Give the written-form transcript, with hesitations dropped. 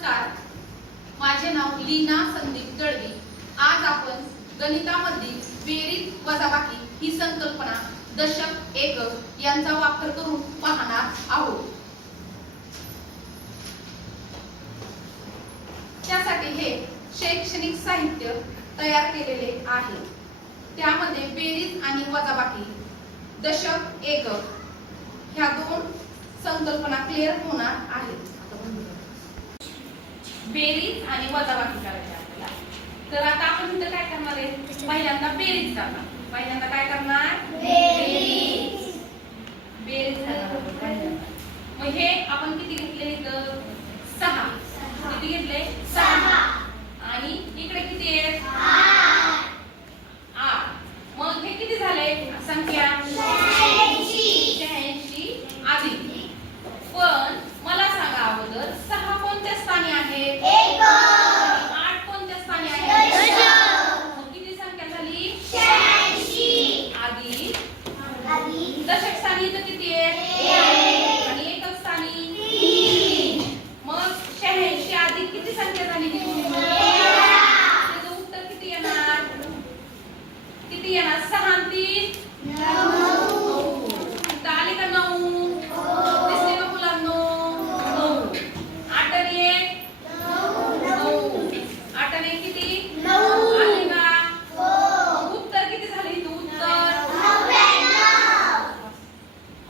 नमस्कार, माझे नाव लीना संदीप दळवी। आज आपण गणितामधील बेरीज वजाबाकी ही संकल्पना दशक एकक यांचा वापर करून पाहणार आहोत। त्यासाठी हे शैक्षणिक साहित्य तयार केलेले आहे। त्यामध्ये बेरीज आणि वजाबाकी, दशक एकक ह्या दोन संकल्पना क्लिअर होणार आहेत। बेरीज आणि वजाबाकी करायची आपल्याला। तर आता आपण इथे काय करणार आहे? पहिल्यांदा बेरीज करणार। पहिल्यांदा काय करणार? बेरीज। बेरीज करणार। मग हे आपण किती घेतले इथं? 6। किती घेतले? 6। आणि इकडे किती आहे? 8। 8। मग हे किती झाले संख्या? 86 अधिक। पण मला सांगा अगोदर 6 कोणत्या स्थानी आहे? 1। 8 कोणत्या स्थानी आहे? 0। मग किती संख्या झाली? 86 अधिक दशक स्थानी इथं किती आहे? 1 आणि एकक स्थानी 3। मग 86 अधिक किती संख्या झाली? त्याचं उत्तर किती येणार? किती येणार? 6